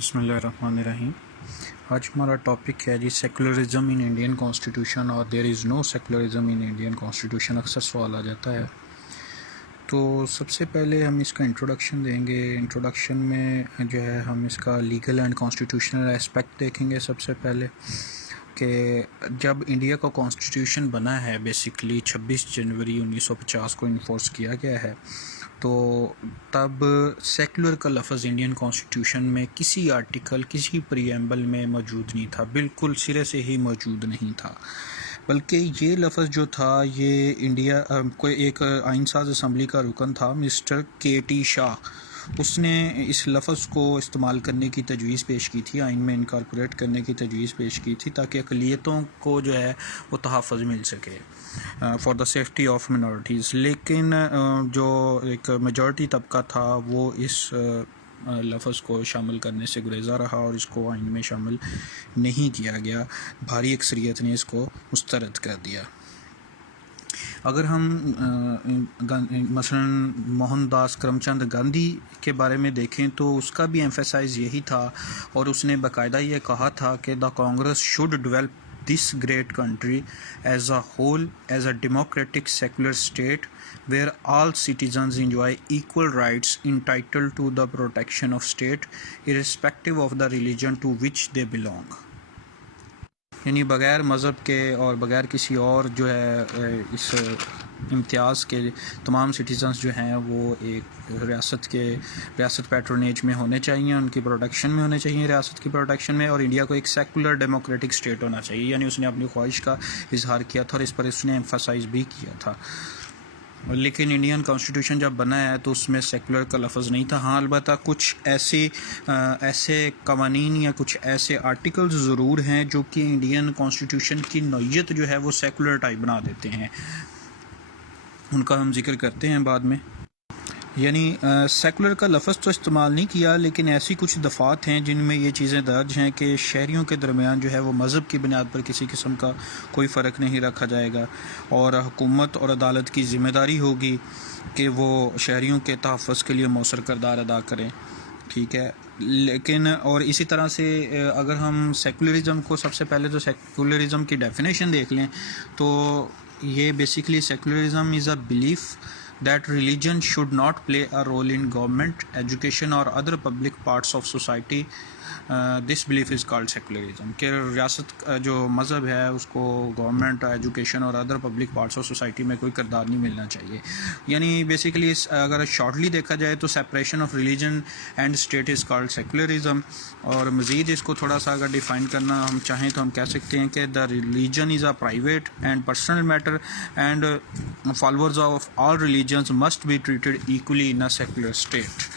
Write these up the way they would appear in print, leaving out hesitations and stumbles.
بسم اللہ الرحمن الرحیم۔ آج ہمارا ٹاپک ہے جی سیکولرزم ان انڈین کانسٹیٹیوشن اور دیر از نو سیکولرزم ان انڈین کانسٹیٹیوشن، اکثر سوال آ جاتا ہے۔ تو سب سے پہلے ہم اس کا انٹروڈکشن دیں گے۔ انٹروڈکشن میں جو ہے ہم اس کا لیگل اینڈ کانسٹیٹیوشنل اسپیکٹ دیکھیں گے۔ سب سے پہلے کہ جب انڈیا کا کانسٹیٹیوشن بنا ہے بیسیکلی 26 جنوری 1950 کو انفورس کیا گیا ہے، تو تب سیکولر کا لفظ انڈین کانسٹیٹیوشن میں کسی آرٹیکل کسی پریمبل میں موجود نہیں تھا، بالکل سرے سے ہی موجود نہیں تھا۔ بلکہ یہ لفظ جو تھا یہ انڈیا کوئی ایک آئین ساز اسمبلی کا رکن تھا مسٹر کے ٹی شاہ، اس نے اس لفظ کو استعمال کرنے کی تجویز پیش کی تھی، آئین میں انکارپوریٹ کرنے کی تجویز پیش کی تھی تاکہ اقلیتوں کو جو ہے وہ تحفظ مل سکے for the safety of minorities. لیکن جو ایک میجورٹی طبقہ تھا وہ اس لفظ کو شامل کرنے سے گریزا رہا اور اس کو آئین میں شامل نہیں کیا گیا، بھاری اکثریت نے اس کو مسترد کر دیا۔ اگر ہم مثلا موہن داس کرم چند گاندھی کے بارے میں دیکھیں تو اس کا بھی ایمفیسائز یہی تھا، اور اس نے باقاعدہ یہ کہا تھا کہ the Congress should develop this great country as a whole as a democratic secular state where all citizens enjoy equal rights entitled to the protection of state irrespective of the religion to which they belong۔ یعنی بغیر مذہب کے اور بغیر کسی اور جو ہے اس امتیاز کے تمام سٹیزنز جو ہیں وہ ایک ریاست پیٹرونیج میں ہونے چاہیے، ان کی پروٹیکشن میں ہونے چاہیے، ریاست کی پروٹیکشن میں، اور انڈیا کو ایک سیکولر ڈیموکریٹک اسٹیٹ ہونا چاہیے۔ یعنی اس نے اپنی خواہش کا اظہار کیا تھا اور اس پر اس نے ایمفاسائز بھی کیا تھا۔ لیکن انڈین کانسٹیٹیوشن جب بنا ہے تو اس میں سیکولر کا لفظ نہیں تھا۔ ہاں البتہ کچھ ایسے قوانین یا کچھ ایسے آرٹیکلز ضرور ہیں جو کہ انڈین کانسٹیٹیوشن کی نوعیت جو ہے وہ سیکولر ٹائپ بنا دیتے ہیں، ان کا ہم ذکر کرتے ہیں بعد میں۔ یعنی سیکولر کا لفظ تو استعمال نہیں کیا، لیکن ایسی کچھ دفعات ہیں جن میں یہ چیزیں درج ہیں کہ شہریوں کے درمیان جو ہے وہ مذہب کی بنیاد پر کسی قسم کا کوئی فرق نہیں رکھا جائے گا، اور حکومت اور عدالت کی ذمہ داری ہوگی کہ وہ شہریوں کے تحفظ کے لیے مؤثر کردار ادا کریں، ٹھیک ہے۔ لیکن اور اسی طرح سے اگر ہم سیکولرزم کو سب سے پہلے تو سیکولرزم کی ڈیفینیشن دیکھ لیں تو یہ basically secularism is a belief that religion should not play a role in government, education or other public parts of society. This belief is called secularism، کہ ریاست جو مذہب ہے اس کو گورنمنٹ، ایجوکیشن اور other public parts of society میں کوئی کردار نہیں ملنا چاہیے۔ یعنی بیسیکلی اگر شارٹلی دیکھا جائے تو separation of religion and state is called secularism. اور مزید اس کو تھوڑا سا اگر ڈیفائن کرنا ہم چاہیں تو ہم کہہ سکتے ہیں کہ the religion is a private and personal matter and followers of all religions must be treated equally in a secular state.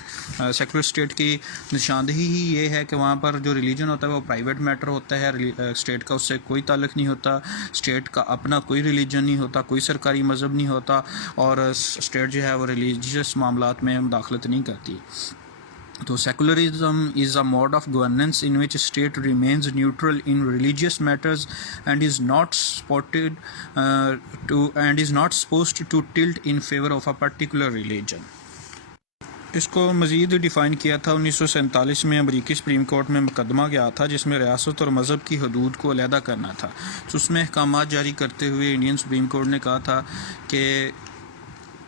Secular state کی نشاندہی ہی یہ ہے کہ وہاں پر جو ریلیجن ہوتا ہے وہ پرائیویٹ میٹر ہوتا ہے، اسٹیٹ کا اس سے کوئی تعلق نہیں ہوتا، اسٹیٹ کا اپنا کوئی ریلیجن نہیں ہوتا، کوئی سرکاری مذہب نہیں ہوتا، اور اسٹیٹ جو ہے وہ ریلیجیس معاملات میں مداخلت نہیں کرتی۔ تو secularism is a mode of governance in which state remains neutral in religious matters and is not supposed to tilt in favour of a particular religion. اس کو مزید ڈیفائن کیا تھا 1947 میں امریکی سپریم کورٹ میں مقدمہ گیا تھا جس میں ریاست اور مذہب کی حدود کو علیحدہ کرنا تھا۔ تو اس میں احکامات جاری کرتے ہوئے انڈین سپریم کورٹ نے کہا تھا کہ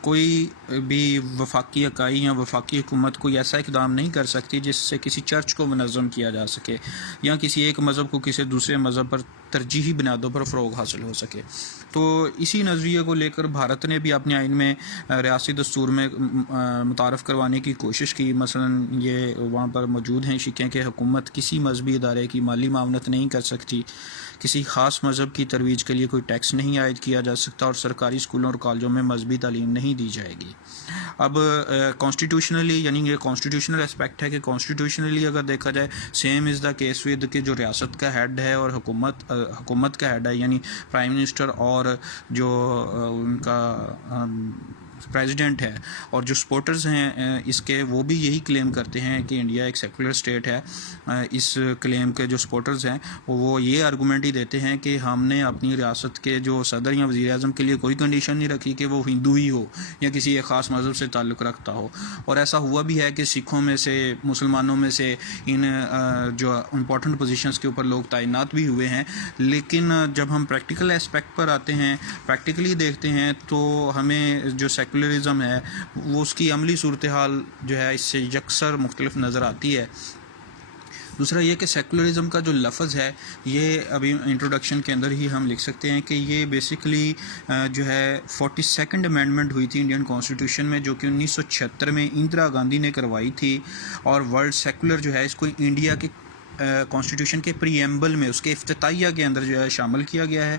کوئی بھی وفاقی اکائی یا وفاقی حکومت کوئی ایسا اقدام نہیں کر سکتی جس سے کسی چرچ کو منظم کیا جا سکے یا کسی ایک مذہب کو کسی دوسرے مذہب پر ترجیحی بنیادوں پر فروغ حاصل ہو سکے۔ تو اسی نظریے کو لے کر بھارت نے بھی اپنے آئین میں ریاستی دستور میں متعارف کروانے کی کوشش کی۔ مثلا یہ وہاں پر موجود ہیں شکیں کہ حکومت کسی مذہبی ادارے کی مالی معاونت نہیں کر سکتی، کسی خاص مذہب کی ترویج کے لیے کوئی ٹیکس نہیں عائد کیا جا سکتا، اور سرکاری اسکولوں اور کالجوں میں مذہبی تعلیم نہیں دی جائے گی۔ اب کانسٹیٹیوشنلی، یعنی یہ کانسٹیٹیوشنل اسپیکٹ ہے کہ کانسٹیٹیوشنلی اگر دیکھا جائے same is the case with کہ جو ریاست کا ہیڈ ہے اور حکومت کا ہیڈ ہے، یعنی پرائم منسٹر اور جو ان کا پریزیڈنٹ ہے اور جو سپورٹرز ہیں اس کے وہ بھی یہی کلیم کرتے ہیں کہ انڈیا ایک سیکولر اسٹیٹ ہے. اس کلیم کے جو سپورٹرز ہیں وہ یہ آرگومنٹ ہی دیتے ہیں کہ ہم نے اپنی ریاست کے جو صدر یا وزیر اعظم کے لیے کوئی کنڈیشن نہیں رکھی کہ وہ ہندو ہی ہو یا کسی ایک خاص مذہب سے تعلق رکھتا ہو. اور ایسا ہوا بھی ہے کہ سکھوں میں سے, مسلمانوں میں سے ان جو امپورٹنٹ پوزیشنز کے اوپر لوگ تعینات بھی ہوئے ہیں. لیکن جب ہم پریکٹیکل اسپیکٹ پر آتے ہیں, پریکٹیکلی دیکھتے ہیں, تو ہمیں جو سیکولرزم ہے وہ اس کی عملی صورتحال جو ہے اس سے یکسر مختلف نظر آتی ہے. دوسرا یہ کہ سیکولرزم کا جو لفظ ہے یہ ابھی انٹروڈکشن کے اندر ہی ہم لکھ سکتے ہیں کہ یہ بیسیکلی جو ہے 42 امینڈمنٹ ہوئی تھی انڈین کانسٹیٹیوشن میں, جو کہ 1976 میں اندرا گاندھی نے کروائی تھی. اور ورلڈ سیکولر جو ہے اس کو انڈیا کے کانسٹیٹیوشن کے پریمبل میں, اس کے افتتاحیہ کے اندر جو ہے شامل کیا گیا ہے.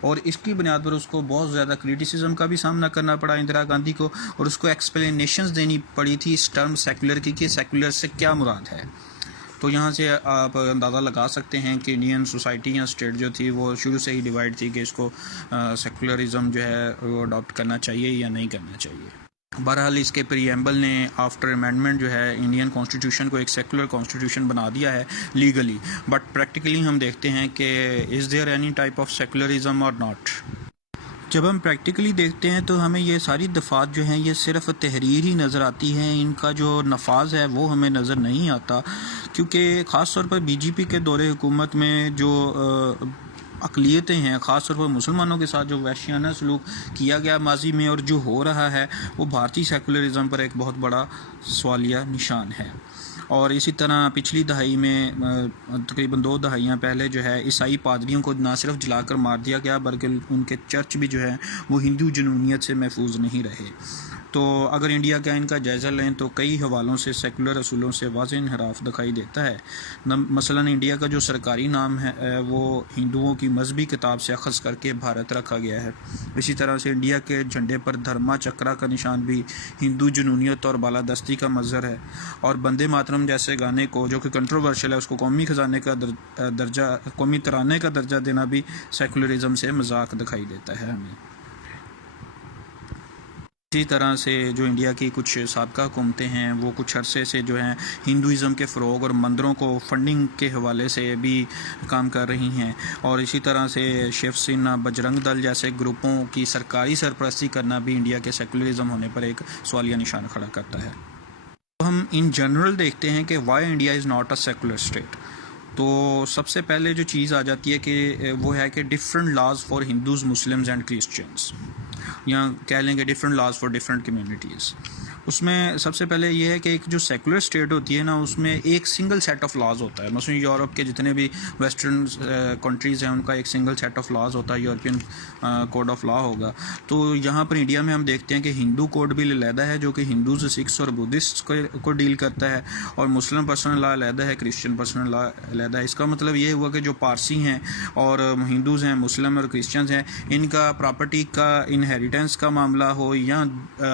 اور اس کی بنیاد پر اس کو بہت زیادہ کریٹیسزم کا بھی سامنا کرنا پڑا اندرا گاندھی کو, اور اس کو ایکسپلینیشنز دینی پڑی تھی اس ٹرم سیکولر کی کہ سیکولر سے کیا مراد ہے. تو یہاں سے آپ اندازہ لگا سکتے ہیں کہ انڈین سوسائٹی یا اسٹیٹ جو تھی وہ شروع سے ہی ڈیوائڈ تھی کہ اس کو سیکولرزم جو ہے وہ اڈاپٹ کرنا چاہیے یا نہیں کرنا چاہیے. بہرحال اس کے پریمبل نے آفٹر امینڈمنٹ جو ہے انڈین کانسٹیٹیوشن کو ایک سیکولر کانسٹیٹیوشن بنا دیا ہے لیگلی. بٹ پریکٹیکلی ہم دیکھتے ہیں کہ is there any type of secularism اور ناٹ. جب ہم پریکٹیکلی دیکھتے ہیں تو ہمیں یہ ساری دفعات جو ہیں یہ صرف تحریر ہی نظر آتی ہیں, ان کا جو نفاذ ہے وہ ہمیں نظر نہیں آتا. کیونکہ خاص طور پر بی جے پی کے دور حکومت میں جو اقلیتیں ہیں, خاص طور پر مسلمانوں کے ساتھ جو وحشیانہ سلوک کیا گیا ماضی میں اور جو ہو رہا ہے, وہ بھارتی سیکولرزم پر ایک بہت بڑا سوالیہ نشان ہے. اور اسی طرح پچھلی دہائی میں تقریباً 2 دہائیاں پہلے جو ہے عیسائی پادریوں کو نہ صرف جلا کر مار دیا گیا بلکہ ان کے چرچ بھی جو ہے وہ ہندو جنونیت سے محفوظ نہیں رہے. تو اگر انڈیا کا ان کا جائزہ لیں تو کئی حوالوں سے سیکولر اصولوں سے واضح انحراف دکھائی دیتا ہے. مثلا انڈیا کا جو سرکاری نام ہے وہ ہندوؤں کی مذہبی کتاب سے اخذ کر کے بھارت رکھا گیا ہے. اسی طرح سے انڈیا کے جھنڈے پر دھرما چکرا کا نشان بھی ہندو جنونیت اور بالادستی کا مظہر ہے. اور بندے ماترم جیسے گانے کو, جو کہ کنٹروورشل ہے, اس کو قومی خزانے کا درجہ, قومی ترانے کا درجہ دینا بھی سیکولرزم سے مذاق دکھائی دیتا ہے ہمیں. اسی طرح سے جو انڈیا کی کچھ سابقہ حکومتیں ہیں وہ کچھ عرصے سے جو ہیں ہندوازم کے فروغ اور مندروں کو فنڈنگ کے حوالے سے بھی کام کر رہی ہیں. اور اسی طرح سے شیو سینا, بجرنگ دل جیسے گروپوں کی سرکاری سرپرستی کرنا بھی انڈیا کے سیکولرزم ہونے پر ایک سوالیہ نشان کھڑا کرتا ہے. ہم ان جنرل دیکھتے ہیں کہ why India is not a secular state. تو سب سے پہلے جو چیز آ جاتی ہے کہ وہ ہے کہ different laws for Hindus, Muslims and Christians, یا کہہ لیں گے different laws for different communities. اس میں سب سے پہلے یہ ہے کہ ایک جو سیکولر اسٹیٹ ہوتی ہے نا, اس میں ایک سنگل سیٹ آف لاز ہوتا ہے. مثلا یورپ کے جتنے بھی ویسٹرن کنٹریز ہیں ان کا ایک سنگل سیٹ آف لاز ہوتا ہے, یورپین کوڈ آف لا ہوگا. تو یہاں پر انڈیا میں ہم دیکھتے ہیں کہ ہندو کوڈ بھی علیحدہ ہے جو کہ ہندوز, سکھس اور بدھسٹ کو ڈیل کرتا ہے, اور مسلم پرسنل لا علیحدہ ہے, کرسچن پرسنل لا علیحدہ ہے. اس کا مطلب یہ ہوا کہ جو پارسی ہیں اور ہندوز ہیں, مسلم اور کرسچنز ہیں, ان کا پراپرٹی کا انہیریٹنس کا معاملہ ہو یا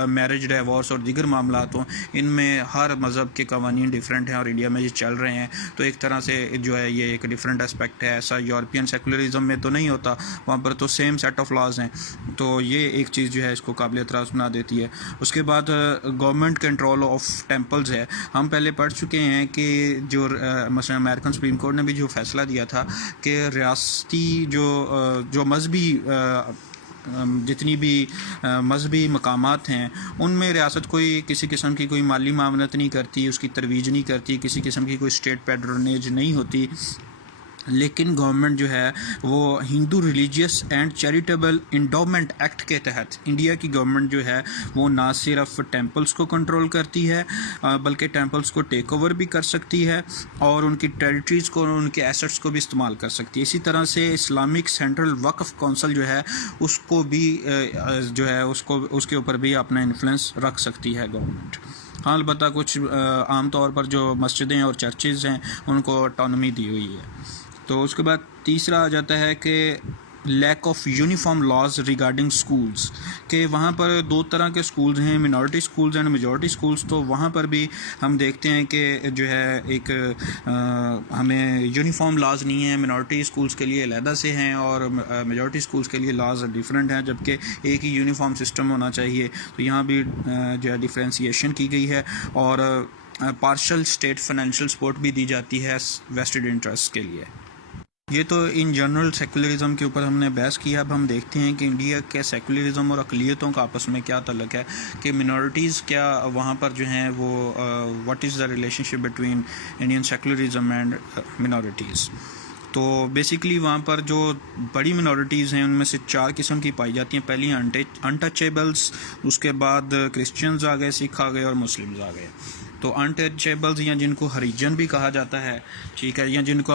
میرج, ڈیورس اور دیگر معاملات ہوں, ان میں ہر مذہب کے قوانین ڈیفرنٹ ہیں اور انڈیا میں یہ چل رہے ہیں. تو ایک طرح سے جو ہے یہ ایک ڈیفرنٹ اسپیکٹ ہے. ایسا یورپین سیکولرزم میں تو نہیں ہوتا, وہاں پر تو سیم سیٹ آف لاز ہیں. تو یہ ایک چیز جو ہے اس کو قابل اعتراض بنا دیتی ہے. اس کے بعد گورنمنٹ کنٹرول آف ٹیمپلز ہے. ہم پہلے پڑھ چکے ہیں کہ جو مثلا امریکن سپریم کورٹ نے بھی جو فیصلہ دیا تھا کہ ریاستی جو مذہبی جتنی بھی مذہبی مقامات ہیں ان میں ریاست کوئی کسی قسم کی کوئی مالی معاونت نہیں کرتی, اس کی ترویج نہیں کرتی, کسی قسم کی کوئی اسٹیٹ پیٹرونیج نہیں ہوتی. لیکن گورنمنٹ جو ہے وہ Hindu religious and charitable endowment act کے تحت انڈیا کی گورنمنٹ جو ہے وہ نہ صرف ٹیمپلز کو کنٹرول کرتی ہے بلکہ ٹیمپلز کو ٹیک اوور بھی کر سکتی ہے اور ان کی ٹیریٹریز کو اور ان کے ایسٹس کو بھی استعمال کر سکتی ہے. اسی طرح سے اسلامک سینٹرل وقف کونسل جو ہے اس کو بھی جو ہے اس کے اوپر بھی اپنا انفلوئنس رکھ سکتی ہے گورنمنٹ. ہاں البتہ کچھ عام طور پر جو مسجدیں اور چرچز ہیں ان کو آٹونومی دی ہوئی ہے. تو اس کے بعد تیسرا آ جاتا ہے کہ lack of uniform laws regarding schools, کہ وہاں پر دو طرح کے اسکولز ہیں، minority schools and majority schools. تو وہاں پر بھی ہم دیکھتے ہیں کہ جو ہے ایک ہمیں یونیفارم لاز نہیں ہیں، منارٹی اسکولز کے لیے علیحدہ سے ہیں اور میجورٹی اسکولز کے لیے لاز ڈیفرنٹ ہیں، جبکہ ایک ہی یونیفارم سسٹم ہونا چاہیے. تو یہاں بھی جو ہے ڈفرینسیشن کی گئی ہے، اور پارشل اسٹیٹ فائنینشیل سپورٹ بھی دی جاتی ہے ویسٹڈ انٹرسٹ کے لیے. یہ تو ان جنرل سیکولرزم کے اوپر ہم نے بحث کیا. اب ہم دیکھتے ہیں کہ انڈیا کے سیکولرزم اور اقلیتوں کا آپس میں کیا تعلق ہے، کہ منارٹیز کیا وہاں پر جو ہیں وہ what is the relation between Indian secularism and minorities. تو بیسیکلی وہاں پر جو بڑی منارٹیز ہیں ان میں سے 4 قسم کی پائی جاتی ہیں. پہلی انٹچیبلز، اس کے بعد کرسچنز آ گئے، سکھ آ گئے اور مسلمز آ گئے. تو انٹچیبلز یا جن کو ہریجن بھی کہا جاتا ہے، ٹھیک ہے، یا جن کو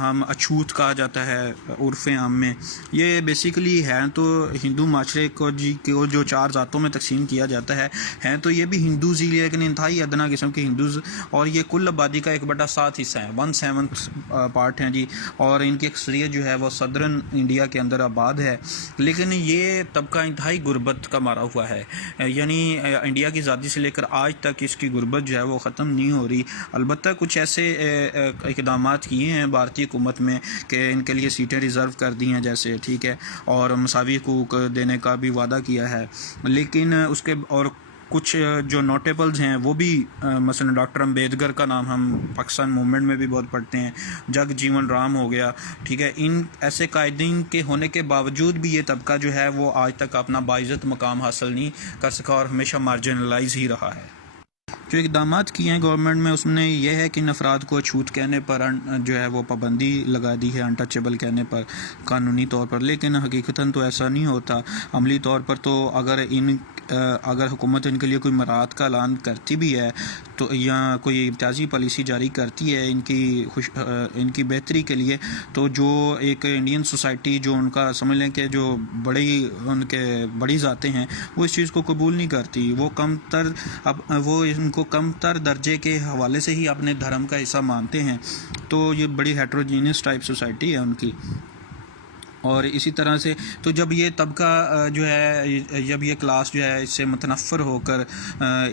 ہم اچھوت کہا جاتا ہے عرف عام میں، یہ بیسیکلی ہیں تو ہندو معاشرے کو جو 4 ذاتوں میں تقسیم کیا جاتا ہے، ہیں تو یہ بھی ہندوز ہی، لیکن انتہائی ادنا قسم کے ہندوز، اور یہ کل آبادی کا 1/7 حصہ ہیں، 1/7 پارٹ ہیں جی. اور ان کی اکثریت جو ہے وہ صدرن انڈیا کے اندر آباد ہے. لیکن یہ طبقہ انتہائی غربت کا مارا ہوا ہے، یعنی انڈیا کی آزادی سے لے کر آج تک اس کی غربت جو ہے وہ ختم نہیں ہو رہی. البتہ کچھ ایسے اقدامات کیے ہیں بھارتی حکومت میں کہ ان کے لیے سیٹیں ریزرو کر دی ہیں جیسے، ٹھیک ہے، اور مساوی حقوق دینے کا بھی وعدہ کیا ہے. لیکن اس کے اور کچھ جو نوٹیبلز ہیں وہ بھی مثلا ڈاکٹر امبیڈکر کا نام ہم پاکستان موومنٹ میں بھی بہت پڑھتے ہیں، جگ جیون رام ہو گیا، ٹھیک ہے. ان ایسے قائدین کے ہونے کے باوجود بھی یہ طبقہ جو ہے وہ آج تک اپنا باعزت مقام حاصل نہیں کر سکا اور ہمیشہ مارجنلائز ہی رہا ہے. جو اقدامات کیے ہیں گورنمنٹ میں، اس میں یہ ہے کہ ان افراد کو چھوت کہنے پر جو ہے وہ پابندی لگا دی ہے، انٹچیبل کہنے پر قانونی طور پر. لیکن حقیقتاً تو ایسا نہیں ہوتا. عملی طور پر تو اگر حکومت ان کے لیے کوئی مراعات کا اعلان کرتی بھی ہے تو یا کوئی امتیازی پالیسی جاری کرتی ہے ان کی بہتری کے لیے، تو جو ایک انڈین سوسائٹی جو ان کا سمجھ لیں کہ جو بڑی ذاتیں ہیں وہ اس چیز کو قبول نہیں کرتی. وہ ان کو کم تر درجے کے حوالے سے ہی اپنے دھرم کا حصہ مانتے ہیں. تو یہ بڑی ہیٹروجینس ٹائپ سوسائٹی ہے ان کی. اور اسی طرح سے تو جب یہ طبقہ جو ہے، جب یہ کلاس جو ہے اس سے متنفر ہو کر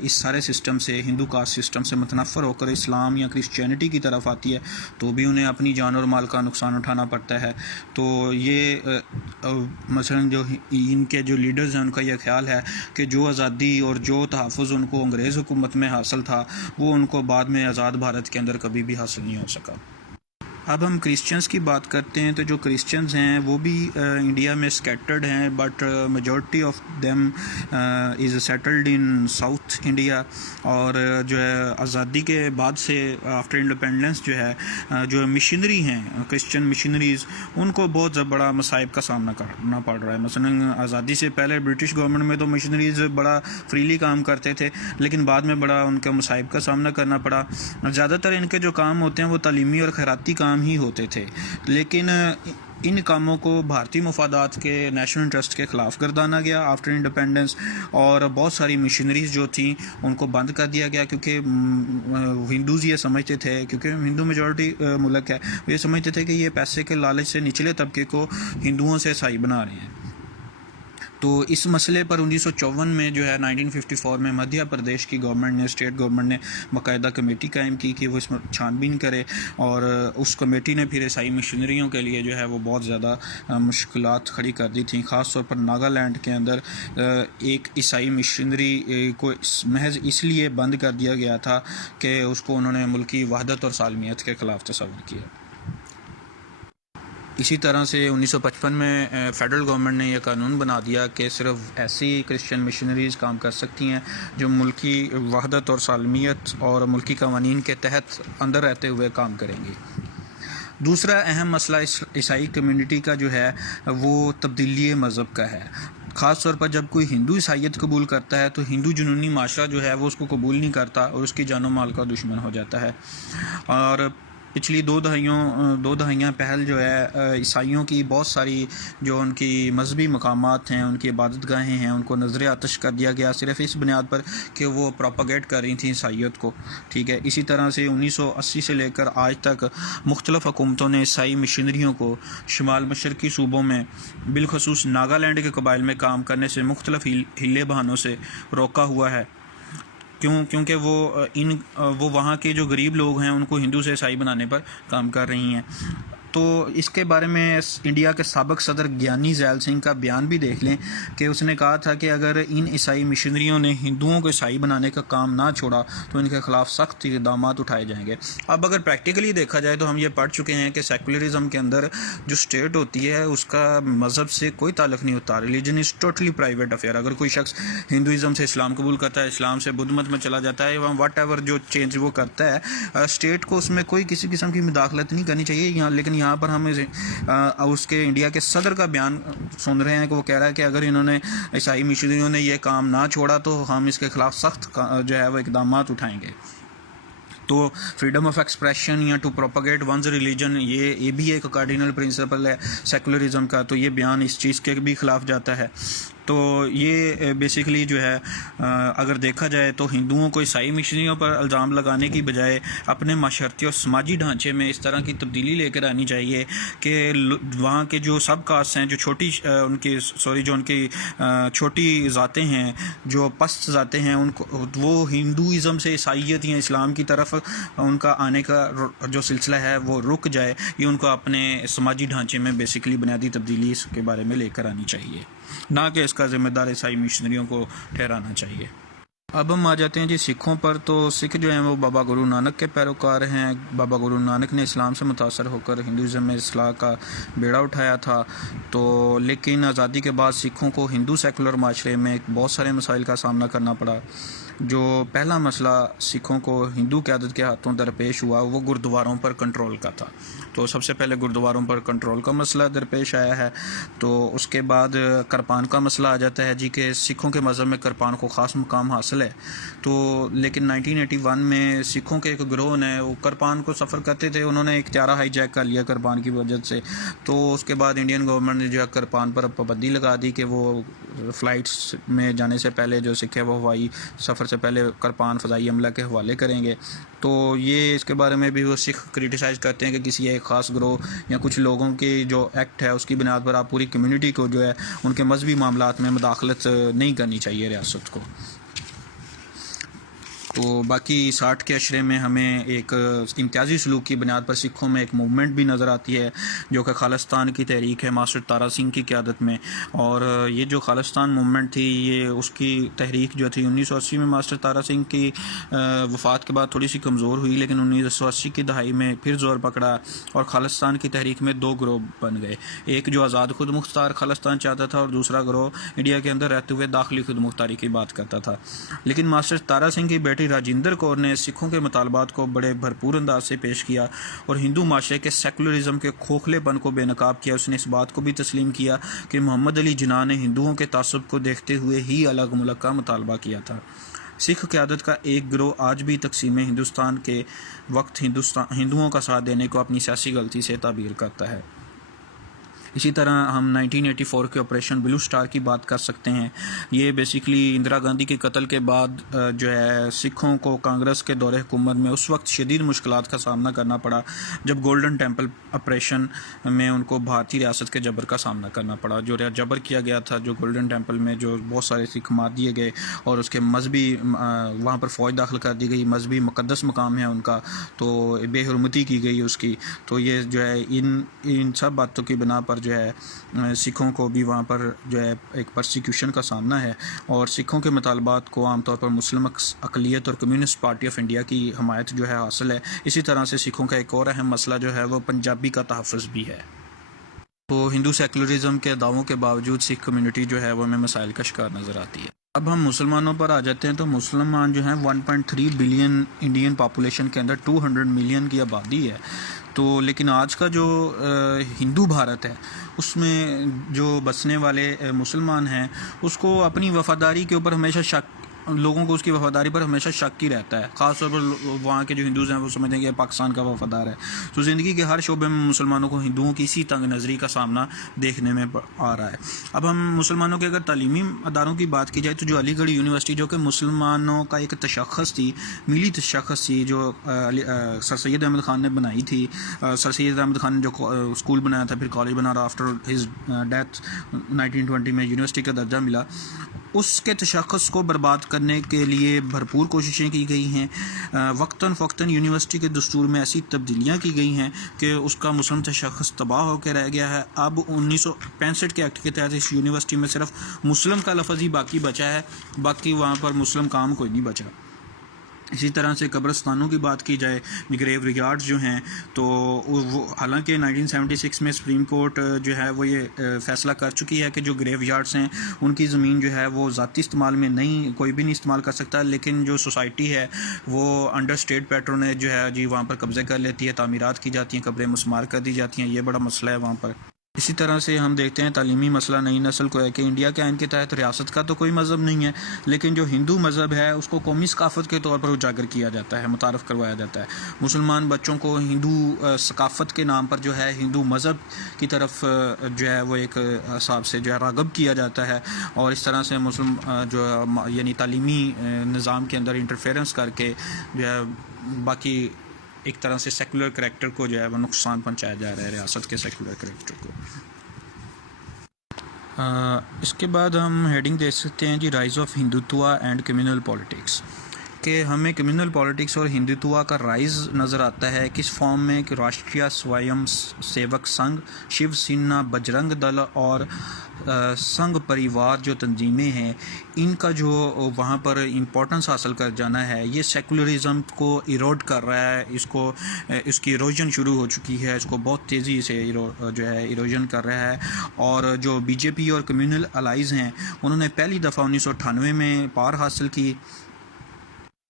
اس سارے سسٹم سے، ہندو کاسٹ سسٹم سے متنفر ہو کر اسلام یا کرسچینٹی کی طرف آتی ہے، تو بھی انہیں اپنی جان اور مال کا نقصان اٹھانا پڑتا ہے. تو یہ مثلا جو ان کے جو لیڈرز ہیں ان کا یہ خیال ہے کہ جو آزادی اور جو تحفظ ان کو انگریز حکومت میں حاصل تھا وہ ان کو بعد میں آزاد بھارت کے اندر کبھی بھی حاصل نہیں ہو سکا. اب ہم کرسچنز کی بات کرتے ہیں. تو جو کرسچنز ہیں وہ بھی انڈیا میں اسکیٹرڈ ہیں، but majority of them is settled in South India. اور جو ہے آزادی کے بعد سے آفٹر انڈیپینڈنس جو ہے جو مشنری ہیں کرسچن مشنریز، ان کو بہت بڑا مصائب کا سامنا کرنا پڑ رہا ہے. مثلا آزادی سے پہلے برٹش گورنمنٹ میں تو مشنریز بڑا فریلی کام کرتے تھے، لیکن بعد میں بڑا ان کے مصائب کا سامنا کرنا پڑا. زیادہ تر ان کے جو کام ہوتے ہیں وہ تعلیمی اور خیراتی کام ہی ہوتے تھے، لیکن ان کاموں کو بھارتی مفادات کے نیشنل انٹرسٹ کے خلاف گردانا گیا آفٹر انڈیپینڈنس. اور بہت ساری مشنریز جو تھیں ان کو بند کر دیا گیا، کیونکہ ہندوز یہ سمجھتے تھے، کیونکہ ہندو میجورٹی ملک ہے، وہ یہ سمجھتے تھے کہ یہ پیسے کے لالچ سے نچلے طبقے کو ہندوؤں سے عیسائی بنا رہے ہیں. تو اس مسئلے پر 1954 میں جو ہے 1954 میں مدھیہ پردیش کی گورنمنٹ نے، اسٹیٹ گورنمنٹ نے باقاعدہ کمیٹی قائم کی کہ وہ اس میں چھان بین کرے. اور اس کمیٹی نے پھر عیسائی مشنریوں کے لیے جو ہے وہ بہت زیادہ مشکلات کھڑی کر دی تھیں. خاص طور پر ناگالینڈ کے اندر ایک عیسائی مشنری کو محض اس لیے بند کر دیا گیا تھا کہ اس کو انہوں نے ملکی وحدت اور سالمیت کے خلاف تصور کیا. اسی طرح سے 1955 میں فیڈرل گورنمنٹ نے یہ قانون بنا دیا کہ صرف ایسی کرسچن مشنریز کام کر سکتی ہیں جو ملکی وحدت اور سالمیت اور ملکی قوانین کے تحت اندر رہتے ہوئے کام کریں گی. دوسرا اہم مسئلہ عیسائی کمیونٹی کا جو ہے وہ تبدیلی مذہب کا ہے. خاص طور پر جب کوئی ہندو عیسائیت قبول کرتا ہے تو ہندو جنونی معاشرہ جو ہے وہ اس کو قبول نہیں کرتا اور اس کی جان و مال کا دشمن ہو جاتا ہے. اور پچھلی دو دہائیاں پہل جو ہے عیسائیوں کی بہت ساری جو ان کی مذہبی مقامات ہیں، ان کی عبادت گاہیں ہیں، ان کو نظر آتش کر دیا گیا صرف اس بنیاد پر کہ وہ پروپیگیٹ کر رہی تھیں عیسائیت کو، ٹھیک ہے۔ اسی طرح سے 1980 سے لے کر آج تک مختلف حکومتوں نے عیسائی مشنریوں کو شمال مشرقی صوبوں میں بالخصوص ناگالینڈ کے قبائل میں کام کرنے سے مختلف ہیلے بہانوں سے روکا ہوا ہے، کیونکہ وہ وہاں کے جو غریب لوگ ہیں ان کو ہندو سے عیسائی بنانے پر کام کر رہی ہیں۔ تو اس کے بارے میں انڈیا کے سابق صدر گیانی زیل سنگھ کا بیان بھی دیکھ لیں کہ اس نے کہا تھا کہ اگر ان عیسائی مشنریوں نے ہندوؤں کو عیسائی بنانے کا کام نہ چھوڑا تو ان کے خلاف سخت اقدامات اٹھائے جائیں گے۔ اب اگر پریکٹیکلی دیکھا جائے تو ہم یہ پڑھ چکے ہیں کہ سیکولرزم کے اندر جو اسٹیٹ ہوتی ہے اس کا مذہب سے کوئی تعلق نہیں ہوتا، religion is totally private affair. اگر کوئی شخص ہندوازم سے اسلام قبول کرتا ہے، اسلام سے بدھ مت میں چلا جاتا ہے، واٹ ایور جو چینج وہ کرتا ہے، اسٹیٹ کو اس میں کوئی کسی قسم کی مداخلت نہیں کرنی چاہیے۔ لیکن یہاں پر ہم اس کے انڈیا کے صدر کا بیان سن رہے ہیں کہ وہ کہہ رہا ہے کہ اگر انہوں نے عیسائی مشنریوں نے یہ کام نہ چھوڑا تو ہم اس کے خلاف سخت جو ہے وہ اقدامات اٹھائیں گے۔ تو فریڈم آف ایکسپریشن یا ٹو پروپیگیٹ ونز ریلیجن یہ بھی ایک کارڈینل پرنسپل ہے سیکولرزم کا، تو یہ بیان اس چیز کے بھی خلاف جاتا ہے۔ تو یہ بیسیکلی جو ہے اگر دیکھا جائے تو ہندوؤں کو عیسائی مشنریوں پر الزام لگانے کی بجائے اپنے معاشرتی اور سماجی ڈھانچے میں اس طرح کی تبدیلی لے کر آنی چاہیے کہ وہاں کے جو سب کاسٹ ہیں، جو ان کی چھوٹی ذاتیں ہیں، جو پست ذاتیں ہیں، ان کو وہ ہندوازم سے عیسائیت یا اسلام کی طرف ان کا آنے کا جو سلسلہ ہے وہ رک جائے، یہ ان کو اپنے سماجی ڈھانچے میں بیسیکلی بنیادی تبدیلی اس کے بارے میں لے کر آنی چاہیے، نہ کہ اس کا ذمہ دار عیسائی مشنریوں کو ٹھہرانا چاہیے۔ اب ہم آ جاتے ہیں سکھوں پر۔ تو سکھ جو ہیں وہ بابا گرو نانک کے پیروکار ہیں۔ بابا گرو نانک نے اسلام سے متاثر ہو کر ہندوازم میں اصلاح کا بیڑا اٹھایا تھا، تو لیکن آزادی کے بعد سکھوں کو ہندو سیکولر معاشرے میں بہت سارے مسائل کا سامنا کرنا پڑا۔ جو پہلا مسئلہ سکھوں کو ہندو قیادت کے ہاتھوں درپیش ہوا وہ گردواروں پر کنٹرول کا تھا۔ تو سب سے پہلے گردواروں پر کنٹرول کا مسئلہ درپیش آیا ہے، تو اس کے بعد کرپان کا مسئلہ آ جاتا ہے کہ سکھوں کے مذہب میں کرپان کو خاص مقام حاصل ہے۔ تو لیکن 1981 میں سکھوں کے ایک گروہ نے وہ کرپان کو سفر کرتے تھے، انہوں نے ایک طیارہ ہائی جیک کر لیا کرپان کی وجہ سے، تو اس کے بعد انڈین گورنمنٹ نے جو ہے کرپان پر پابندی لگا دی کہ وہ فلائٹس میں جانے سے پہلے جو سکھ ہے وہ ہوائی سفر سے پہلے کرپان فضائی عملہ کے حوالے کریں گے۔ تو یہ اس کے بارے میں بھی وہ سکھ کرٹیسائز کرتے ہیں کہ کسی ایک خاص گروہ یا کچھ لوگوں کی جو ایکٹ ہے اس کی بنیاد پر آپ پوری کمیونٹی کو جو ہے ان کے مذہبی معاملات میں مداخلت نہیں کرنی چاہیے ریاست کو۔ تو باقی 60 کے عشرے میں ہمیں ایک امتیازی سلوک کی بنیاد پر سکھوں میں ایک موومنٹ بھی نظر آتی ہے جو کہ خالصتان کی تحریک ہے ماسٹر تارا سنگھ کی قیادت میں۔ اور یہ جو خالصتان موومنٹ تھی یہ اس کی تحریک جو تھی 1980 میں ماسٹر تارا سنگھ کی وفات کے بعد تھوڑی سی کمزور ہوئی، لیکن 1980 کی دہائی میں پھر زور پکڑا اور خالصتان کی تحریک میں 2 گروہ بن گئے، ایک جو آزاد خود مختار خالصتان چاہتا تھا اور دوسرا گروہ انڈیا کے اندر رہتے ہوئے داخلی خود مختاری کی بات کرتا تھا۔ لیکن ماسٹر تارا سنگھ کی بیٹی راجندر کور نے سکھوں کے مطالبات کو بڑے بھرپور انداز سے پیش کیا اور ہندو معاشرے کے سیکولرزم کے کھوکھلے پن کو بے نقاب کیا۔ اس نے اس بات کو بھی تسلیم کیا کہ محمد علی جناح نے ہندوؤں کے تعصب کو دیکھتے ہوئے ہی الگ ملک کا مطالبہ کیا تھا۔ سکھ قیادت کا ایک گروہ آج بھی تقسیم ہندوستان کے وقت ہندوؤں کا ساتھ دینے کو اپنی سیاسی غلطی سے تعبیر کرتا ہے۔ اسی طرح ہم 1984 کے آپریشن بلو سٹار کی بات کر سکتے ہیں۔ یہ بیسیکلی اندرا گاندھی کے قتل کے بعد جو ہے سکھوں کو کانگریس کے دور حکومت میں اس وقت شدید مشکلات کا سامنا کرنا پڑا جب گولڈن ٹیمپل آپریشن میں ان کو بھارتی ریاست کے جبر کا سامنا کرنا پڑا۔ جو جبر کیا گیا تھا، جو گولڈن ٹیمپل میں جو بہت سارے سکھ مار دیے گئے اور اس کے مذہبی وہاں پر فوج داخل کر دی گئی، مذہبی مقدس مقام ہے ان کا، تو بے حرمتی کی گئی اس کی۔ تو یہ جو ہے ان سب باتوں کی بنا پر جو ہے سکھوں کو بھی وہاں پر جو ہے ایک پرسیکیوشن کا سامنا ہے، اور سکھوں کے مطالبات کو عام طور پر مسلم اقلیت اور کمیونسٹ پارٹی آف انڈیا کی حمایت جو ہے حاصل ہے۔ اسی طرح سے سکھوں کا ایک اور اہم مسئلہ جو ہے وہ پنجابی کا تحفظ بھی ہے۔ تو ہندو سیکولرزم کے دعووں کے باوجود سکھ کمیونٹی جو ہے وہ ہمیں مسائل کا شکار نظر آتی ہے۔ اب ہم مسلمانوں پر آ جاتے ہیں۔ تو مسلمان جو ہیں 1.3 بلین انڈین پاپولیشن کے اندر 200 ملین کی آبادی ہے۔ تو لیکن آج کا جو ہندو بھارت ہے اس میں جو بسنے والے مسلمان ہیں اس کو اپنی وفاداری کے اوپر ہمیشہ شک لوگوں کو اس کی وفاداری پر ہمیشہ شک ہی رہتا ہے. خاص طور پر وہاں کے جو ہندوز ہیں وہ سمجھتے ہیں کہ پاکستان کا وفادار ہے. تو زندگی کے ہر شعبے میں مسلمانوں کو ہندوؤں کی اسی تنگ نظری کا سامنا دیکھنے میں آ رہا ہے. اب ہم مسلمانوں کے اگر تعلیمی اداروں کی بات کی جائے تو جو علی گڑھ یونیورسٹی جو کہ مسلمانوں کا ایک تشخص تھی، ملی تشخص تھی، جو سر سید احمد خان نے بنائی تھی. سر سید احمد خان نے جو اسکول بنایا تھا، پھر کالج بنا، اور آفٹر ہز ڈیتھ 1920 میں یونیورسٹی کا درجہ ملا. اس کے تشخص کو برباد کرنے کے لیے بھرپور کوششیں کی گئی ہیں. وقتاً فوقتاً یونیورسٹی کے دستور میں ایسی تبدیلیاں کی گئی ہیں کہ اس کا مسلم تشخص تباہ ہو کے رہ گیا ہے. اب 1965 کے ایکٹ کے تحت اس یونیورسٹی میں صرف مسلم کا لفظ ہی باقی بچا ہے، باقی وہاں پر مسلم کام کوئی نہیں بچا. اسی طرح سے قبرستانوں کی بات کی جائے، گریو یارڈز جو ہیں، تو وہ حالانکہ 1976 میں سپریم کورٹ جو ہے وہ یہ فیصلہ کر چکی ہے کہ جو گریو یارڈز ہیں ان کی زمین جو ہے وہ ذاتی استعمال میں نہیں، کوئی بھی نہیں استعمال کر سکتا، لیکن جو سوسائٹی ہے وہ انڈر اسٹیٹ پیٹرونیج جو ہے جی وہاں پر قبضے کر لیتی ہے، تعمیرات کی جاتی ہیں، قبریں مسمار کر دی جاتی ہیں. یہ بڑا مسئلہ ہے وہاں پر. اسی طرح سے ہم دیکھتے ہیں تعلیمی مسئلہ نئی نسل کو ہے کہ انڈیا کے آئین کے تحت ریاست کا تو کوئی مذہب نہیں ہے، لیکن جو ہندو مذہب ہے اس کو قومی ثقافت کے طور پر اجاگر کیا جاتا ہے، متعارف کروایا جاتا ہے. مسلمان بچوں کو ہندو ثقافت کے نام پر جو ہے ہندو مذہب کی طرف جو ہے وہ ایک حساب سے جو ہے راغب کیا جاتا ہے، اور اس طرح سے مسلم جو یعنی تعلیمی نظام کے اندر انٹرفیئرنس کر کے جو ہے باقی ایک طرح سے سیکولر کریکٹر کو جو ہے وہ نقصان پہنچایا جا رہا ہے، ریاست کے سیکولر کریکٹر کو. اس کے بعد ہم ہیڈنگ دیکھ سکتے ہیں the rise of Hindutva and communal politics, کہ ہمیں کمیونل پالیٹکس اور ہندوتوا کا رائز نظر آتا ہے کس فارم میں کہ راشٹریہ سویم سیوک سنگھ، شیو سینا، بجرنگ دل اور سنگھ پریوار جو تنظیمیں ہیں، ان کا جو وہاں پر امپورٹنس حاصل کر جانا ہے یہ سیکولرزم کو ایروڈ کر رہا ہے. اس کی ایروجن شروع ہو چکی ہے، اس کو بہت تیزی سے جو ہے ایروجن کر رہا ہے. اور جو بی جے پی اور کمیونل الائز ہیں انہوں نے پہلی دفعہ 1998 میں پار حاصل کی،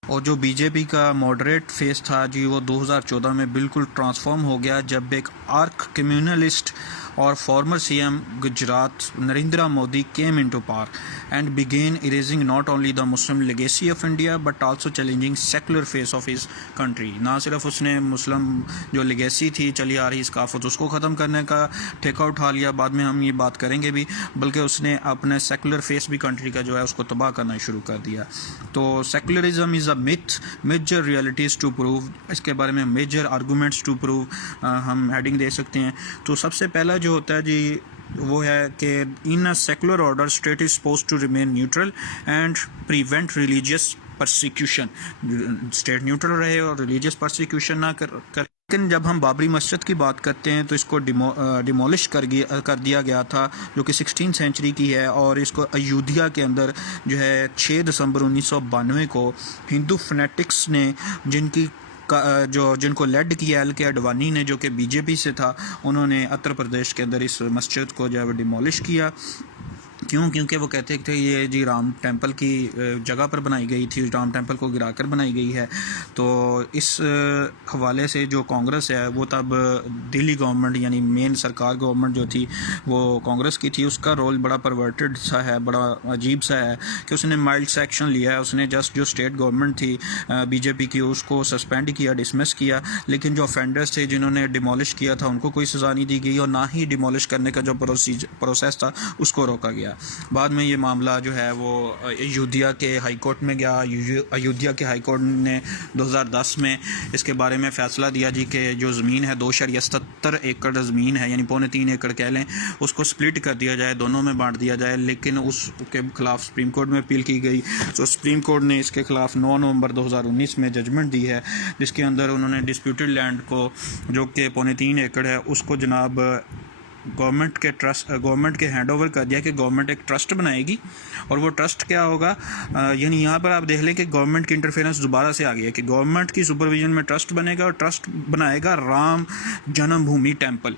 اور جو بی جے پی کا ماڈریٹ فیس تھا جی وہ 2014 میں بالکل ٹرانسفارم ہو گیا جب ایک آرک کمیونلسٹ اور former C M Gujarat Narendra Modi came into power and begin erasing not only the Muslim legacy of India but also challenging secular face of his country. نہ صرف اس نے مسلم جو لیگیسی تھی چلی آ رہی ثقافت اس کو ختم کرنے کا ٹھیکہ اٹھا لیا، بعد میں ہم یہ بات کریں گے بھی، بلکہ اس نے اپنے سیکولر فیس بھی کنٹری کا جو ہے اس کو تباہ کرنا شروع کر دیا. تو secularism is a myth, major realities to prove، اس کے بارے میں میجر آرگومنٹس ٹو پروو ہم ہیڈنگ دے سکتے ہیں. تو سب سے پہلا جو ہوتا ہے جی وہ ہے کہ in secular order state is supposed to remain neutral and prevent religious persecution. State neutral رہے اور ریلیجیس پرسیکیوشن نہ کر. لیکن جب ہم بابری مسجد کی بات کرتے ہیں تو اس کو ڈیمولش کر دیا گیا تھا جو کہ 16 سینچری کی ہے، اور اس کو ایودھیا کے اندر جو ہے 6 دسمبر 1992 کو ہندو فنیٹکس نے جن کو لیڈ کیا ایل کے اڈوانی نے جو کہ بی جے پی سے تھا، انہوں نے اتر پردیش کے اندر اس مسجد کو جو ہے وہ ڈیمولش کیا. کیونکہ وہ کہتے تھے یہ جی رام ٹیمپل کی جگہ پر بنائی گئی تھی، رام ٹیمپل کو گرا کر بنائی گئی ہے. تو اس حوالے سے جو کانگریس ہے وہ تب دہلی گورنمنٹ یعنی مین سرکار گورنمنٹ جو تھی وہ کانگریس کی تھی، اس کا رول بڑا پرورٹڈ سا ہے، بڑا عجیب سا ہے کہ اس نے مائلڈ سے ایکشن لیا ہے. اس نے جسٹ جو اسٹیٹ گورنمنٹ تھی بی جے پی کی اس کو سسپینڈ کیا، ڈسمس کیا، لیکن جو افینڈرز تھے جنہوں نے ڈیمولش کیا تھا ان کو کوئی سزا نہیں دی گئی، اور نہ ہی ڈیمولش کرنے کا جو پروسیس تھا اس کو روکا گیا. بعد میں یہ معاملہ جو ہے وہ ایودھیا کے ہائی کورٹ میں گیا. ایودھیا کے ہائی کورٹ نے 2010 میں اس کے بارے میں فیصلہ دیا جی کہ جو زمین ہے 2.77 ایکڑ زمین ہے، یعنی 3.25 ایکڑ کہہ لیں، اس کو سپلٹ کر دیا جائے، دونوں میں بانٹ دیا جائے. لیکن اس کے خلاف سپریم کورٹ میں اپیل کی گئی، تو سپریم کورٹ نے اس کے خلاف 9 نومبر 2019 میں ججمنٹ دی ہے، جس کے اندر انہوں نے ڈسپیوٹڈ لینڈ کو جو کہ 3.25 ایکڑ ہے اس کو جناب گورنمنٹ کے ہینڈ اوور کر دیا کہ گورنمنٹ ایک ٹرسٹ بنائے گی. اور وہ ٹرسٹ کیا ہوگا، یعنی یہاں پر آپ دیکھ لیں کہ گورنمنٹ کی انٹرفیئرنس دوبارہ سے آ گئی ہے کہ گورنمنٹ کی سپرویژن میں ٹرسٹ بنے گا، اور ٹرسٹ بنائے گا رام جنم بھومی ٹیمپل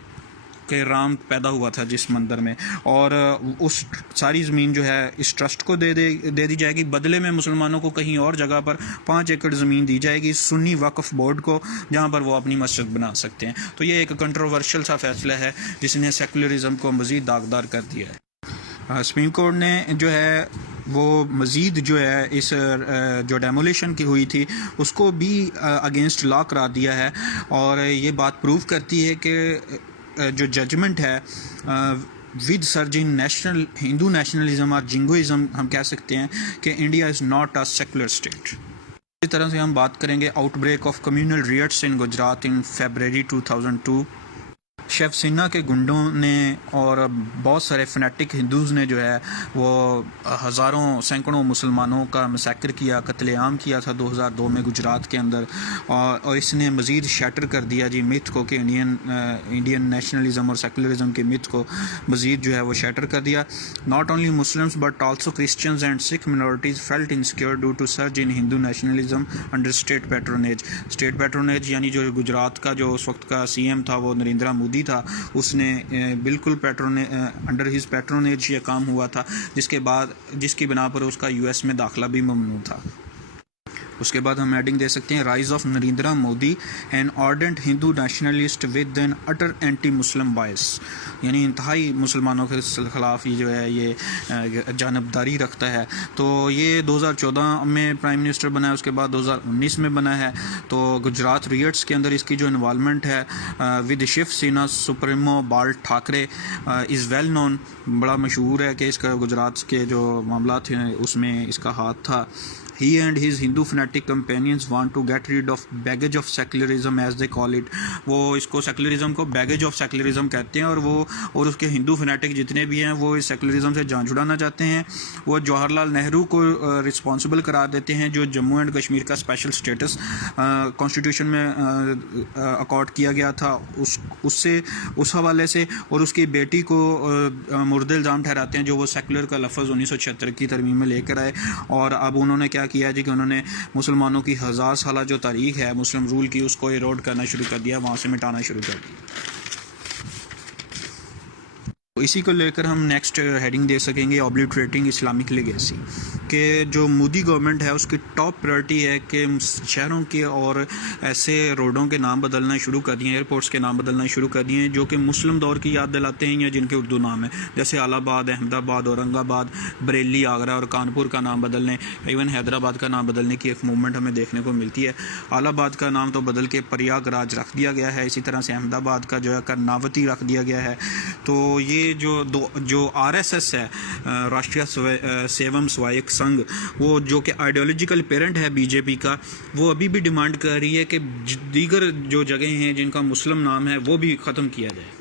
کہ رام پیدا ہوا تھا جس مندر میں، اور اس ساری زمین جو ہے اس ٹرسٹ کو دے دی جائے گی. بدلے میں مسلمانوں کو کہیں اور جگہ پر 5 ایکڑ زمین دی جائے گی سنی وقف بورڈ کو، جہاں پر وہ اپنی مسجد بنا سکتے ہیں. تو یہ ایک کنٹروورشل سا فیصلہ ہے جس نے سیکولرزم کو مزید داغدار کر دیا ہے. سپریم کورٹ نے جو ہے وہ مزید جو ہے اس جو ڈیمولیشن کی ہوئی تھی اس کو بھی اگینسٹ لا قرار دیا ہے، اور یہ بات پروو کرتی ہے کہ جو ججمنٹ ہے with surge in national Hindu nationalism اور جنگوازم، ہم کہہ سکتے ہیں کہ India is not a secular state. اسی طرح سے ہم بات کریں گے outbreak of communal riots in Gujarat in February 2002۔ Shiv Sena کے گنڈوں نے اور بہت سارے فنیٹک ہندوز نے جو ہے وہ ہزاروں سینکڑوں مسلمانوں کا مسیکر کیا، قتل عام کیا تھا 2002 میں گجرات کے اندر، اور اس نے مزید شیٹر کر دیا جی میتھ کو، کہ انڈین نیشنلزم اور سیکولرزم کے میتھ کو مزید جو ہے وہ شیٹر کر دیا۔ Not only Muslims but also Christians and Sikh minorities felt insecure due to surge in Hindu nationalism under state patronage. State patronage یعنی جو گجرات کا جو اس وقت کا سی ایم تھا وہ نریندرا مودی تھا، اس نے بالکل انڈر ہز پیٹرونیج یہ کام ہوا تھا، جس کی بنا پر اس کا یو ایس میں داخلہ بھی ممنوع تھا۔ اس کے بعد ہم ایڈنگ دے سکتے ہیں rise of Narendra Modi an ardent Hindu nationalist with an utter anti Muslim bias, یعنی انتہائی مسلمانوں کے خلاف یہ جو ہے یہ جانبداری رکھتا ہے۔ تو یہ 2014 میں پرائم منسٹر بنا ہے، اس کے بعد 2019 میں بنا ہے۔ تو گجرات ریئٹس کے اندر اس کی جو انوالومنٹ ہے with Shiv Sena supremo Bal Thackeray is well known, بڑا مشہور ہے کہ اس کا گجرات کے جو معاملات ہیں اس میں اس کا ہاتھ تھا۔ He and his Hindu fanatic companions want to get rid of baggage of secularism as they call it۔ وہ اس کو سیکولرزم کو بیگیج آف سیکولرزم کہتے ہیں، اور اس کے ہندو فنیٹک جتنے بھی ہیں وہ اس سیکولرزم سے جان چھڑانا چاہتے ہیں۔ وہ جواہر لال نہرو کو رسپانسبل قرار دیتے ہیں، جو جموں اینڈ کشمیر کا اسپیشل اسٹیٹس کانسٹیٹیوشن میں اکارڈ کیا گیا تھا اس حوالے سے، اور اس کی بیٹی کو مورد الزام ٹھہراتے ہیں جو وہ سیکولر کا لفظ 1976 کی ترمیم میں لے کر آئے، اور اب انہوں نے کیا کیا جی کہ انہوں نے مسلمانوں کی 1000 سالہ جو تاریخ ہے مسلم رول کی، اس کو ایروڈ کرنا شروع کر دیا، وہاں سے مٹانا شروع کر دیا۔ اسی کو لے کر ہم نیکسٹ ہیڈنگ دے سکیں گے آبلیٹریٹنگ اسلامک لیگیسی، کہ جو مودی گورنمنٹ ہے اس کی ٹاپ پرائرٹی ہے کہ شہروں کے اور ایسے روڈوں کے نام بدلنا شروع کر دیے، ایئرپورٹس کے نام بدلنا شروع کر دیے جو کہ مسلم دور کی یاد دلاتے ہیں یا جن کے اردو نام ہیں، جیسے الہ آباد، احمد آباد، اورنگ آباد، بریلی، آگرہ اور کانپور کا نام بدلنے، ایون حیدرآباد کا نام بدلنے کی ایک موومنٹ ہمیں دیکھنے کو ملتی ہے۔ الہ آباد کا نام تو بدل کے پریاگ راج رکھ دیا گیا ہے، اسی طرح سے احمد آباد کا جو ہے کرناوتی رکھ دیا گیا ہے۔ تو یہ جو آر ایس ایس ہے، راشٹریہ سیوم سوایک سنگھ، وہ جو کہ آئیڈیالوجیکل پیرنٹ ہے بی جے پی کا، وہ ابھی بھی ڈیمانڈ کر رہی ہے کہ دیگر جو جگہیں ہیں جن کا مسلم نام ہے وہ بھی ختم کیا جائے۔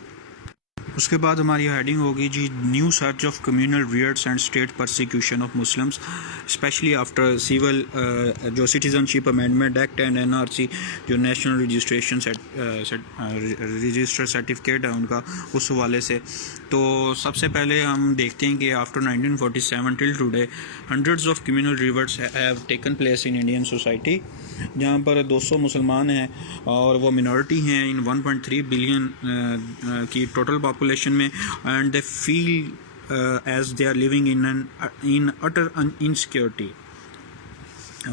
اس کے بعد ہماری ہیڈنگ ہوگی the new surge of communal riots and state persecution of Muslims especially after civil جو citizen amendment act and N R C جو نیشنل رجسٹریشن رجسٹر سرٹیفکیٹ ہے ان کا، اس حوالے سے۔ تو سب سے پہلے ہم دیکھتے ہیں کہ after 1947 till today hundreds of communal riots have taken place in Indian society, جہاں پر 200 مسلمان ہیں اور وہ منورٹی ہیں ان 1.3 بلین کی ٹوٹل پاپولیشن میں، and they feel as they are living in utter insecurity.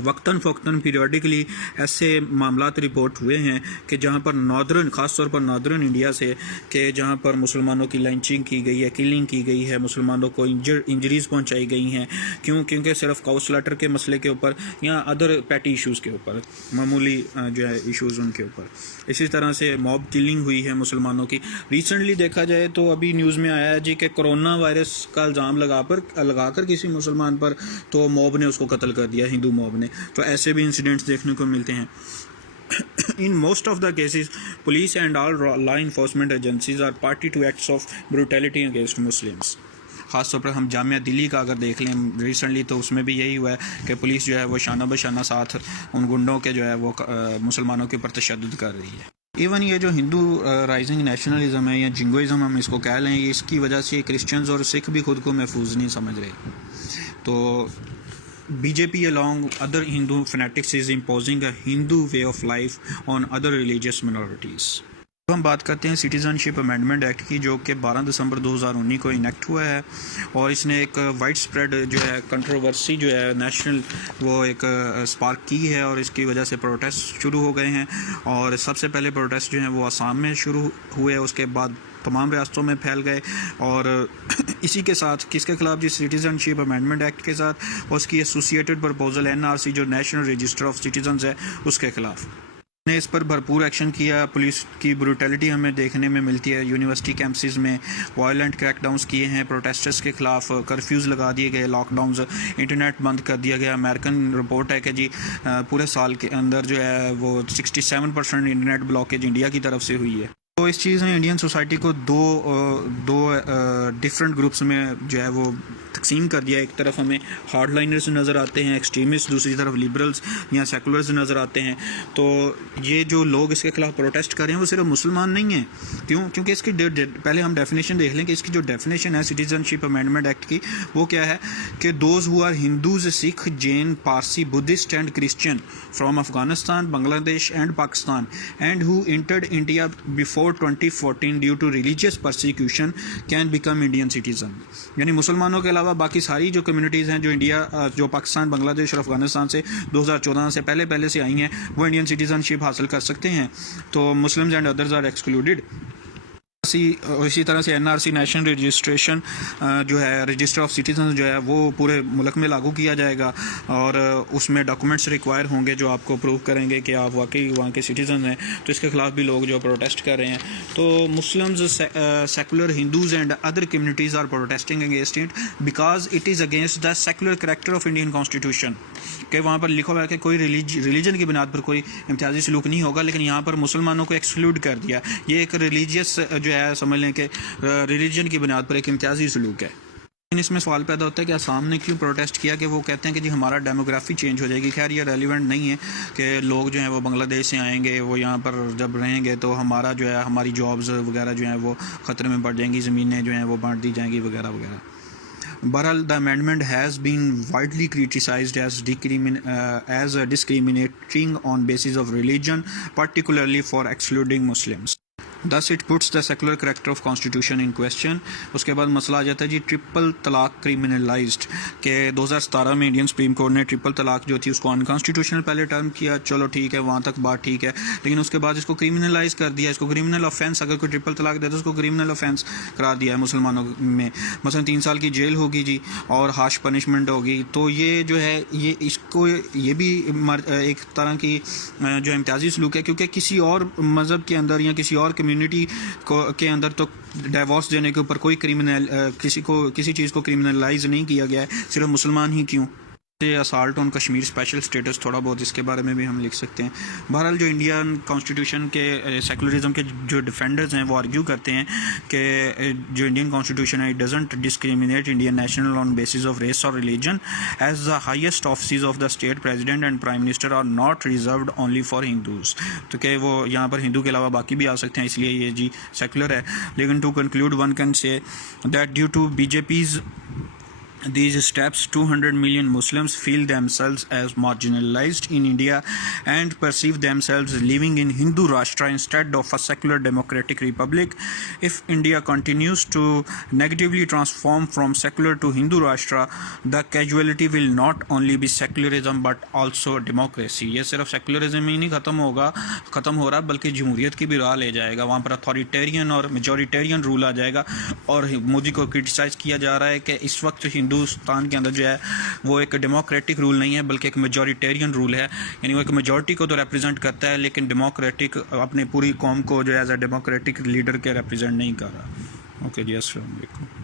وقتاً فوقتاً پیریوڈیکلی ایسے معاملات رپورٹ ہوئے ہیں کہ جہاں پر ناردرن، خاص طور پر ناردرن انڈیا سے، کہ جہاں پر مسلمانوں کی لنچنگ کی گئی ہے، کلنگ کی گئی ہے، مسلمانوں کو انجریز پہنچائی گئی ہیں، کیونکہ صرف کاؤ سلاٹر کے مسئلے کے اوپر یا ادر پیٹی ایشوز کے اوپر، معمولی جو ہے ایشوز ان کے اوپر۔ اسی طرح سے موب کلنگ ہوئی ہے مسلمانوں کی۔ ریسنٹلی دیکھا جائے تو ابھی نیوز میں آیا ہے جی کہ کرونا وائرس کا الزام لگا کر کسی مسلمان پر تو موب نے اس کو قتل کر دیا، ہندو موب نے۔ تو ایسے بھی انسیڈنٹس دیکھنے کو ملتے ہیں۔ In most of the cases, police and all law enforcement agencies are party to acts of brutality against Muslims۔ خاص طور پر ہم جامعہ دلی کا اگر دیکھ لیں ریسنٹلی تو اس میں بھی یہی ہوا ہے کہ پولیس جو ہے وہ شانہ بشانہ ساتھ ان گنڈوں کے جو ہے وہ مسلمانوں کے اوپر تشدد کر رہی ہے۔ ایون یہ جو ہندو رائزنگ نیشنلزم ہے یا جنگوازم ہم اس کو کہہ لیں، اس کی وجہ سے کرسچنز اور سکھ بھی خود کو محفوظ نہیں سمجھ رہے۔ تو B J P along other Hindu fanatics is imposing a Hindu way of life on other religious minorities۔ ہم بات کرتے ہیں سٹیزن شپ امینڈمنٹ ایکٹ کی، جو کہ 12 دسمبر 2019 کو انیکٹ ہوا ہے، اور اس نے ایک وائڈ اسپریڈ جو ہے کنٹروورسی جو ہے نیشنل وہ ایک اسپارک کی ہے، اور اس کی وجہ سے پروٹیسٹ شروع ہو گئے ہیں۔ اور سب سے پہلے پروٹیسٹ جو ہیں وہ آسام میں شروع ہوئے، اس کے بعد تمام ریاستوں میں پھیل گئے، اور اسی کے ساتھ کس کے خلاف؟ جی سٹیزن شپ امینڈمنٹ ایکٹ کے ساتھ، اس کی ایسوسیٹڈ پرپوزل NRC جو نیشنل رجسٹر آف سٹیزنز ہے اس کے خلاف نے اس پر بھرپور ایکشن کیا۔ پولیس کی بروٹیلٹی ہمیں دیکھنے میں ملتی ہے، یونیورسٹی کیمپسز میں وائلنٹ کریک ڈاؤنس کیے ہیں، پروٹیسٹرز کے خلاف کرفیوز لگا دیے گئے، لاک ڈاؤنز، انٹرنیٹ بند کر دیا گیا۔ امریکن رپورٹ ہے کہ جی پورے سال کے اندر جو ہے وہ 67% انٹرنیٹ بلاکیج انڈیا کی طرف سے ہوئی ہے۔ تو اس چیز نے انڈین سوسائٹی کو دو ڈفرینٹ گروپس میں جو ہے وہ تقسیم کر دیا۔ ایک طرف ہمیں ہارڈ لائنرز نظر آتے ہیں، ایکسٹریمسٹ، دوسری طرف لبرلز یا سیکولرز نظر آتے ہیں۔ تو یہ جو لوگ اس کے خلاف پروٹیسٹ کر رہے ہیں وہ صرف مسلمان نہیں ہیں۔ کیونکہ اس کی پہلے ہم ڈیفینیشن دیکھ لیں کہ اس کی جو ڈیفینیشن ہے سٹیزن شپ امینڈمنٹ ایکٹ کی، وہ کیا ہے کہ those who are Hindus, Sikh, Jain, Parsi, Buddhist and Christian from Afghanistan, Bangladesh and Pakistan and who entered India before 2014 due to religious persecution can become Indian citizen. یعنی مسلمانوں کے علاوہ باقی ساری جو کمیونٹیز ہیں جو پاکستان، بنگلہ دیش اور افغانستان سے 2014 سے پہلے سے آئی ہیں، وہ انڈین سٹیزن شپ حاصل کر سکتے ہیں۔ تو Muslims and others are excluded. اسی طرح سے NRC نیشنل رجسٹریشن جو ہے رجسٹر آف سٹیزن جو ہے وہ پورے ملک میں لاگو کیا جائے گا، اور اس میں ڈاکومنٹس ریکوائر ہوں گے جو آپ کو پروو کریں گے کہ آپ واقعی وہاں کے سٹیزن ہیں۔ تو اس کے خلاف بھی لوگ جو پروٹیسٹ کر رہے ہیں۔ تو Muslims, secular Hindus and other communities are protesting against it because it is against the secular character of Indian constitution, کہ وہاں پر لکھا ہوا ہے کہ کوئی ریلیجن کی بنیاد پر کوئی امتیازی سلوک نہیں ہوگا، لیکن یہاں پر مسلمانوں کو ایکسکلوڈ کر دیا۔ یہ ایک ریلیجیس جو ہے سمجھ لیں کہ ریلیجن کی بنیاد پر ایک امتیازی سلوک ہے۔ لیکن اس میں سوال پیدا ہوتا ہے کہ آسام نے کیوں پروٹیسٹ کیا، کہ وہ کہتے ہیں کہ جی ہمارا ڈیموگرافی چینج ہو جائے گی۔ خیر یہ ریلیونٹ نہیں ہے کہ لوگ جو ہیں وہ بنگلہ دیش سے آئیں گے، وہ یہاں پر جب رہیں گے تو ہمارا جو ہے ہماری جابز وغیرہ جو ہیں وہ خطرے میں پڑ جائیں گی، زمینیں جو ہیں وہ بانٹ دی جائیں گی وغیرہ وغیرہ۔ بہرحال the amendment has been widely criticized as discriminating on basis of religion, particularly for excluding Muslims. Thus it puts the secular character of constitution in question. اس کے بعد مسئلہ آ جاتا ہے جی ٹرپل طلاق کرمنلائزڈ، کہ 2017 میں انڈین سپریم کورٹ نے triple طلاق جو تھی اس کو انکانسٹیٹیوشنل پہلے ٹرم کیا، چلو ٹھیک ہے وہاں تک بات ٹھیک ہے، لیکن اس کے بعد اس کو کرمنلائز کر دیا، اس کو کرمنل آفینس، اگر کوئی ٹرپل طلاق دے تو اس کو کرمنل آفینس قرار دیا ہے مسلمانوں میں، مثلا 3 سال کی جیل ہوگی جی، اور ہارش پنشمنٹ ہوگی۔ تو یہ جو ہے یہ بھی ایک طرح کی جو امتیازی سلوک ہے، کیونکہ کسی اور مذہب کے اندر یا کسی اور کمیونٹی کے اندر تو ڈیورس دینے کے اوپر کوئی کسی چیز کو کرمنلائز نہیں کیا گیا ہے، صرف مسلمان ہی کیوں؟ اسالٹ آن کشمیر اسپیشل اسٹیٹس، تھوڑا بہت اس کے بارے میں بھی ہم لکھ سکتے ہیں۔ بہرحال جو انڈین کانسٹیٹیوشن کے سیکولرزم کے جو ڈیفینڈرز ہیں وہ آرگیو کرتے ہیں کہ جو انڈین کانسٹیٹیوشن ہے it doesn't discriminate Indian national on basis of race اور religion, as the highest offices of the state president and prime minister are not reserved only for Hindus, تو کہ وہ یہاں پر ہندو کے علاوہ باقی بھی آ سکتے ہیں، اس لیے یہ جی سیکولر ہے۔ لیکن to conclude one can say that due to BJP's these steps 200 million Muslims feel themselves as marginalized in India and perceive themselves living in Hindu Rashtra instead of a secular democratic republic. If India continues to negatively transform from secular to Hindu Rashtra, the casualty will not only be secularism but also democracy. یہ صرف secularism ہی نہیں ختم ہو رہا بلکہ جمہوریت کی بھی راہ لے جائے گا، وہاں پر اتھارٹیرین اور میجورٹیرین رول آ جائے گا۔ اور مودی کو کرٹیسائز کیا جا رہا ہے کہ اس وقت ہندوستان کے اندر جو ہے وہ ایک ڈیموکریٹک رول نہیں ہے بلکہ ایک میجورٹیرین رول ہے، یعنی وہ ایک میجورٹی کو تو ریپرزینٹ کرتا ہے لیکن ڈیموکریٹک اپنے پوری قوم کو جو ایز اے ڈیموکریٹک لیڈر کے ریپرزینٹ نہیں کر رہا۔ اوکے جی، السلام علیکم۔